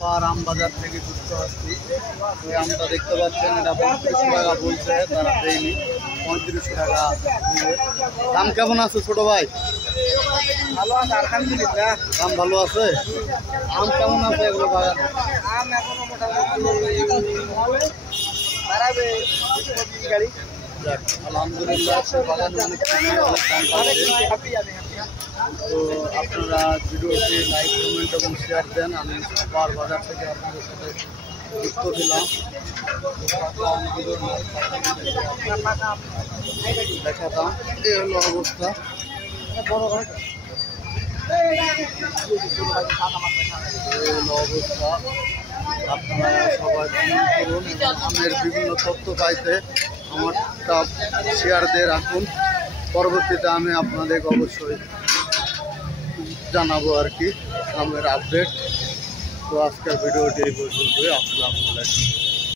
রামবাজার থেকে যুক্ত আসছি। ওই আমটা দেখতে পাচ্ছেন, এটা 35 টাকা বলছে, তারা দেয়নি, 35 টাকা। দাম কেমন আছে ছোট ভাই? ভালো আছে আলহামদুলিল্লাহ। দাম ভালো আছে। আম কেমন আছে এগুলো বাগানে? আম এখনো মোটামুটি দাঁড়াবে গাড়ি। আলহামদুলিল্লাহ, বাগানে অনেক দাম পাচ্ছে। তো আপনারা ভিডিওটি লাইক, কমেন্ট এবং শেয়ার দেন। আমি সুপার বাজার থেকে আপনাদের সাথে যুক্ত ছিলাম। দেখাতাম, এই হলো অবস্থা। অবস্থা আপনারা সবাই করুন এবং আমের বিভিন্ন তথ্য পাইতে আমারটা শেয়ার দিয়ে রাখুন। পরবর্তীতে আমি আপনাদের অবশ্যই জানাবো আর কি আমের আপডেট। তো আজকের ভিডিওটি এই পর্যন্তই। আসসালামু আলাইকুম।